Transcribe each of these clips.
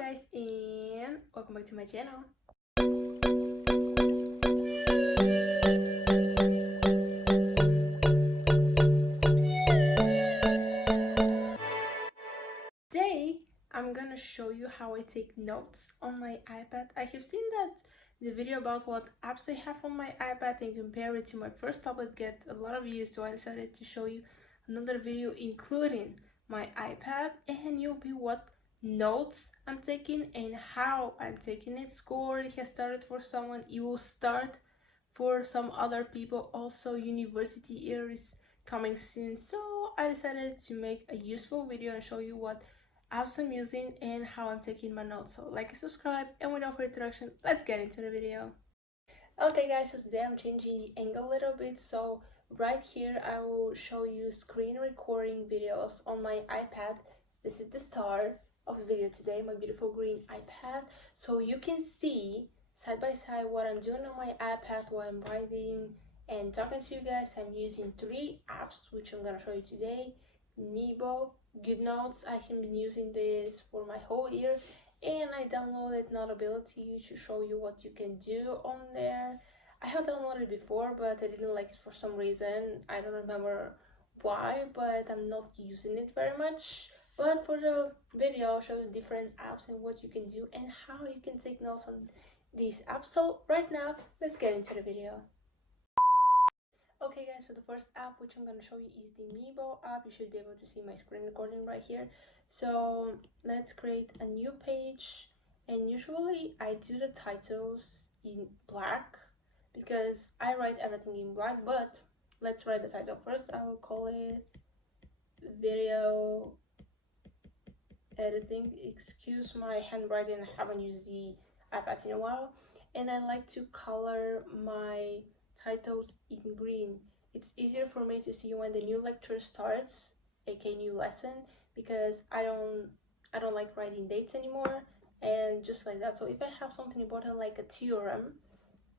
guys, and welcome back to my channel. Today I'm gonna show you how I take notes on my iPad. I have seen that the video about what apps I have on my iPad and compare it to my first tablet gets a lot of views, so I decided to show you another video including my iPad, and you'll be what notes I'm taking and how I'm taking it. School already has started for someone, it will start for some other people. Also, university year is coming soon, so I decided to make a useful video and show you what apps I'm using and how I'm taking my notes. So like and subscribe, and without further introduction, let's get into the video. Okay guys, so today I'm changing the angle a little bit. So right here I will show you screen recording videos on my iPad. This is the start of the video today, my beautiful green iPad. So you can see side by side what I'm doing on my iPad while I'm writing and talking to you guys. I'm using 3 apps which I'm gonna show you today. Amiibo, GoodNotes, I have been using this for my whole year, and I downloaded Notability to show you what you can do on there. I have downloaded it before, but I didn't like it for some reason. I don't remember why, but I'm not using it very much. But for the video, I'll show you different apps and what you can do and how you can take notes on these apps. So right now, let's get into the video. Okay guys, so the first app which I'm going to show you is the Amiibo app. You should be able to see my screen recording right here. So let's create a new page, and usually I do the titles in black because I write everything in black, but let's write the title first. I will call it video editing. Excuse my handwriting, I haven't used the iPad in a while. And I like to color my titles in green. It's easier for me to see when the new lecture starts, aka new lesson, because I don't like writing dates anymore, and just like that. So if I have something important like a theorem,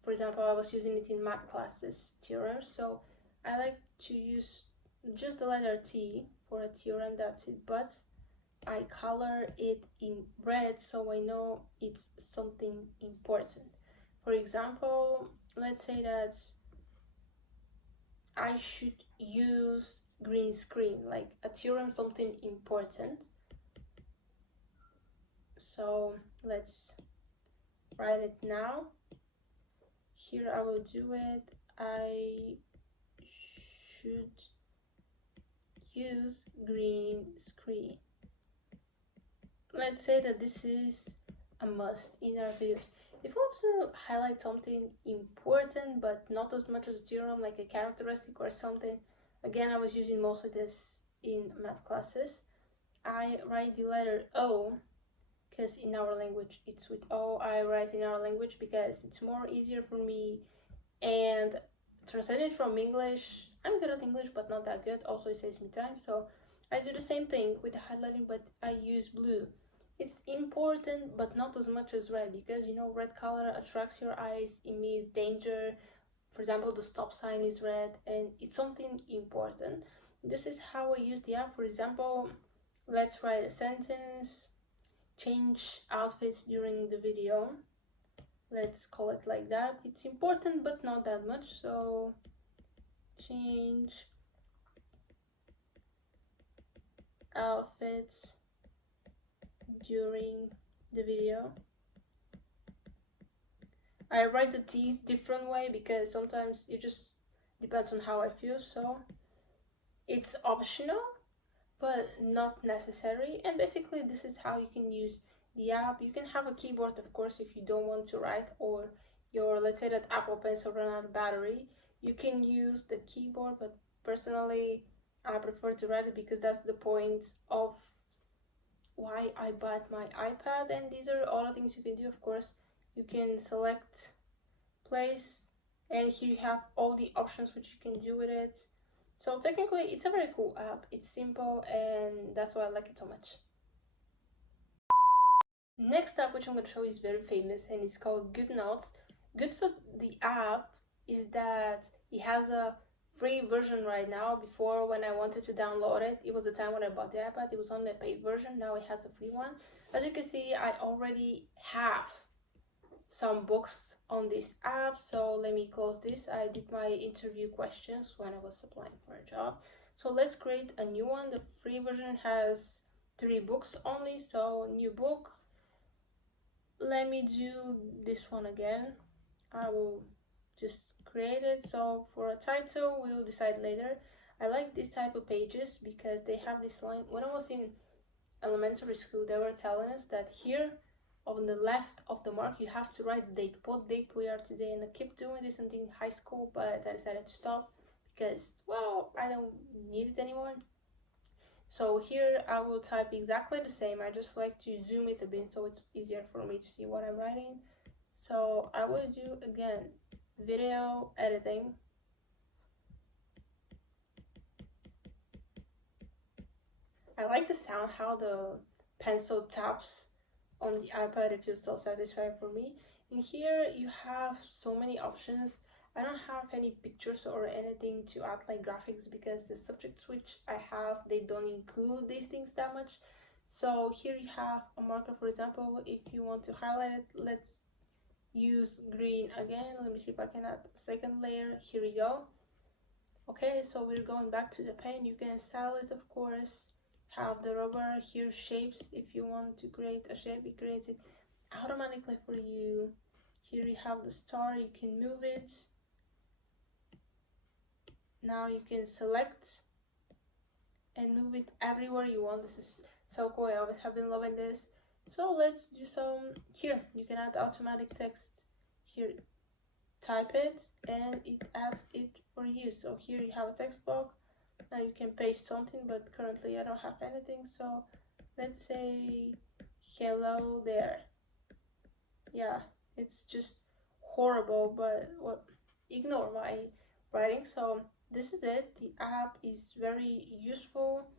for example, I was using it in math classes, theorems, so I like to use just the letter T for a theorem, that's it, but I color it in red so I know it's something important. For example, let's say that I should use green screen, like a theorem, something important. So let's write it now. Here I will do it. I should use green screen. Let's say that this is a must in our videos. If you want to highlight something important but not as much as a theorem, like a characteristic or something, again, I was using mostly this in math classes. I write the letter O because in our language it's with O. I write in our language because it's more easier for me, and translated from English, I'm good at English but not that good. Also, it saves me time, so I do the same thing with the highlighting, but I use blue. It's important but not as much as red, because you know, red color attracts your eyes, it means danger. For example, the stop sign is red and it's something important. This is how I use the app. For example, let's write a sentence, change outfits during the video. Let's call it like that. It's important but not that much, so change outfits during the video. I write the T's different way because sometimes it just depends on how I feel, so it's optional but not necessary. And basically this is how you can use the app. You can have a keyboard, of course, if you don't want to write, or your, let's say that Apple Pencil run out of battery, you can use the keyboard, but personally I prefer to write it because that's the point of why I bought my iPad. And these are all the things you can do. Of course, you can select place, and here you have all the options which you can do with it. So technically it's a very cool app. It's simple, and that's why I like it so much. Next app which I'm going to show you is very famous, and it's called GoodNotes. Good for the app is that it has a free version right now. Before, when I wanted to download it, it was the time when I bought the iPad, it was only a paid version. Now it has a free one. As you can see, I already have some books on this app, so let me close this. I did my interview questions when I was applying for a job. So let's create a new one. The free version has 3 books only, so new book. Let me do this one again. I will just create it. So for a title, we'll decide later. I like this type of pages because they have this line. When I was in elementary school, they were telling us that here on the left of the mark you have to write the date, what date we are today, and I kept doing this until high school, but I decided to stop because, well, I don't need it anymore. So here I will type exactly the same. I just like to zoom it a bit so it's easier for me to see what I'm writing. So I will do again video editing. I like the sound how the pencil taps on the iPad. It feels so satisfying for me. And here you have so many options. I don't have any pictures or anything to add like graphics because the subjects which I have, they don't include these things that much. So here you have a marker, for example, if you want to highlight it, let's use green again. Let me see if I can add a second layer. Here we go. Okay, so we're going back to the pen. You can style it, of course. Have the rubber here, shapes. If you want to create a shape, it creates it automatically for you. Here you have the star, you can move it. Now you can select and move it everywhere you want. This is so cool. I always have been loving this. So let's do some. Here you can add automatic text. Here type it and it adds it for you. So here you have a text box. Now you can paste something, but currently I don't have anything, so let's say hello there. Yeah, it's just horrible, but what, ignore my writing. So this is it. The app is very useful.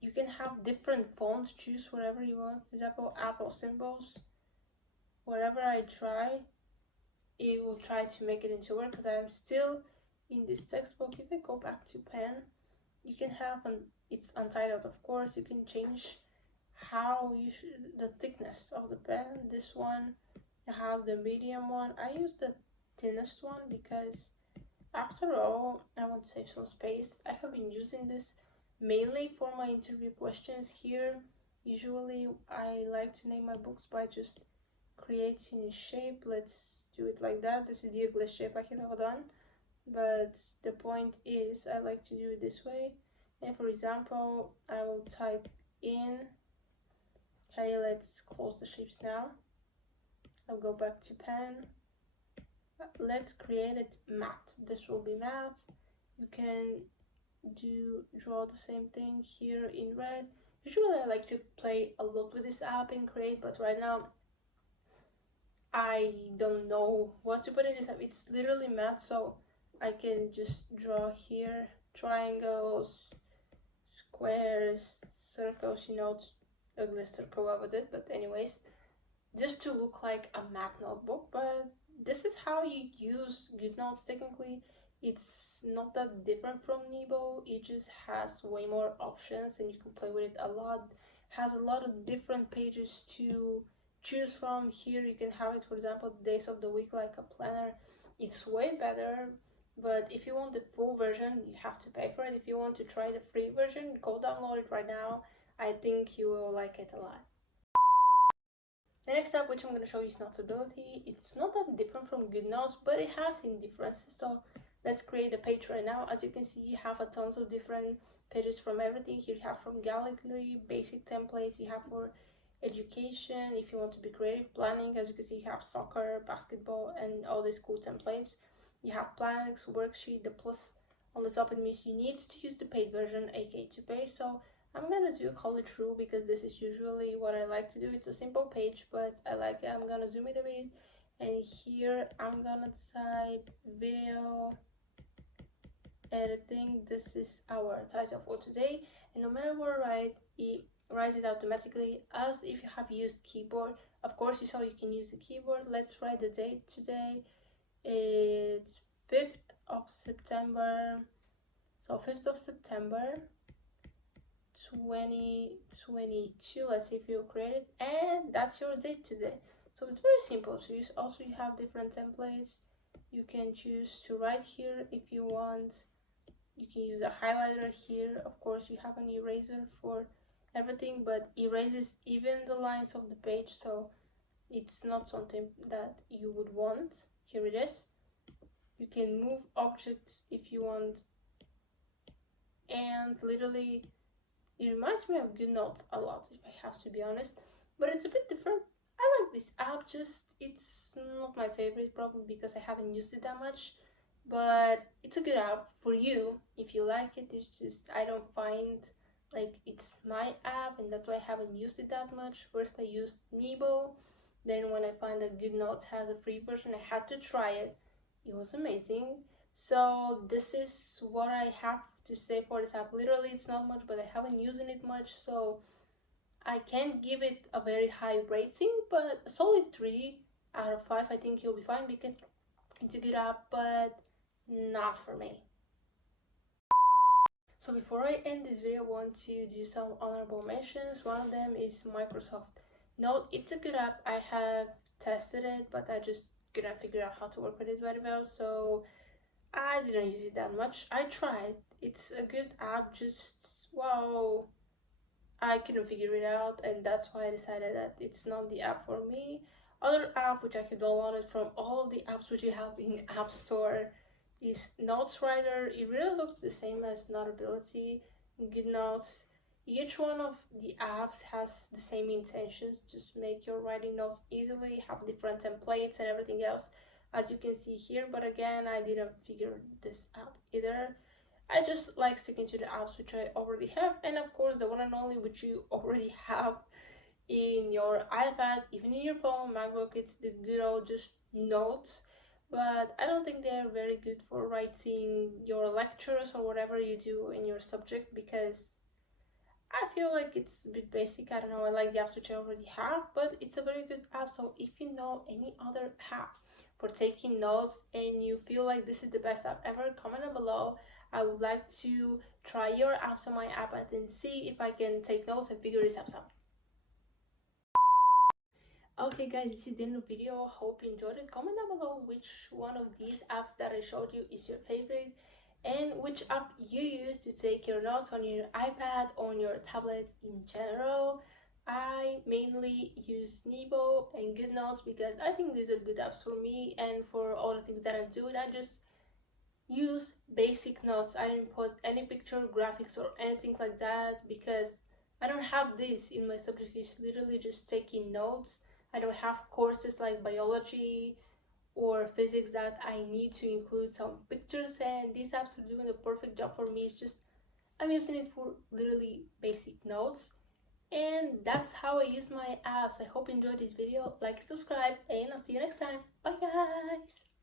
You can have different fonts, choose whatever you want. For example, Apple symbols. Wherever I try, it will try to make it into Word because I'm still in this textbook. If I go back to pen, you can have it's untitled, of course. You can change how you should, the thickness of the pen. This one, I have the medium one. I use the thinnest one because after all, I want to save some space. I have been using this mainly for my interview questions here. Usually I like to name my books by just creating a shape. Let's do it like that. This is the ugliest shape I have ever done, but the point is I like to do it this way. And for example, I will type in, okay, let's close the shapes now. I'll go back to pen. Let's create it matte. This will be matte. You can draw the same thing here in red. Usually I like to play a lot with this app and create, but right now I don't know what to put in this app. It's literally matte, so I can just draw here triangles, squares, circles, you know, it's ugly circle over it, but anyways, just to look like a math notebook. But this is how you use GoodNotes. Technically, it's not that different from Amiibo. It just has way more options and you can play with it a lot. Has a lot of different pages to choose from. Here you can have it, for example, days of the week like a planner. It's way better, but if you want the full version, you have to pay for it. If you want to try the free version, go download it right now. I think you will like it a lot. The next step, which I'm going to show you, is Notability. It's not that different from GoodNotes, but it has some differences. So let's create a page right now. As you can see, you have a tons of different pages from everything. Here you have from gallery, basic templates. You have for education, if you want to be creative, planning. As you can see, you have soccer, basketball, and all these cool templates. You have planners, worksheet. The plus on the top, it means you need to use the paid version, aka to pay. So I'm gonna do college rule because this is usually what I like to do. It's a simple page, but I like it. I'm gonna zoom it a bit, and here I'm gonna type video editing. This is our title for today, and no matter what I write, it writes it automatically as if you have used keyboard. Of course, you saw you can use the keyboard. Let's write the date today. It's 5th of September. So 5th of September 2022. Let's see if you create it, and that's your date today. So it's very simple. So you have different templates. You can choose to write here if you want. You can use a highlighter here. Of course, you have an eraser for everything, but erases even the lines of the page, so it's not something that you would want. Here it is. You can move objects if you want, and literally it reminds me of GoodNotes a lot, if I have to be honest, but it's a bit different. I like this app, just it's not my favorite, probably because I haven't used it that much, but it's a good app for you if you like it. It's just I don't find like it's my app, and that's why I haven't used it that much. First I used Amiibo, then when I find that GoodNotes has a free version, I had to try it. It was amazing. So this is what I have to say for this app. Literally it's not much, but I haven't used it much, so I can't give it a very high rating, but a solid 3 out of 5. I think you'll be fine because it's a good app, but not for me. So before I end this video, I want to do some honorable mentions. One of them is Microsoft Note. It's a good app. I have tested it, but I just couldn't figure out how to work with it very well, so I didn't use it that much. I tried. It's a good app, just wow, I couldn't figure it out, and that's why I decided that it's not the app for me. Other app which I have downloaded from all of the apps which you have in App Store is Notes Writer. It really looks the same as Notability, GoodNotes. Each one of the apps has the same intentions, just make your writing notes easily, have different templates and everything else, as you can see here. But again, I didn't figure this out either. I just like sticking to the apps which I already have, and of course the one and only which you already have in your iPad, even in your phone, MacBook. It's the good old just Notes, but I don't think they're very good for writing your lectures or whatever you do in your subject, because I feel like it's a bit basic. I don't know, I like the apps which I already have, but it's a very good app. So if you know any other app for taking notes and you feel like this is the best app ever, comment down below. I would like to try your apps on my iPad and see if I can take notes and figure these apps out. Okay guys, this is the end of the video. Hope you enjoyed it. Comment down below which one of these apps that I showed you is your favorite, and which app you use to take your notes on your iPad, on your tablet in general. I mainly use Amiibo and GoodNotes because I think these are good apps for me and for all the things that I'm doing. I just use basic notes. I didn't put any picture, graphics or anything like that because I don't have this in my subject. It's literally just taking notes. I don't have courses like biology or physics that I need to include some pictures, and these apps are doing the perfect job for me. It's just I'm using it for literally basic notes, and that's how I use my apps. I hope you enjoyed this video. Like, subscribe, and I'll see you next time. Bye guys.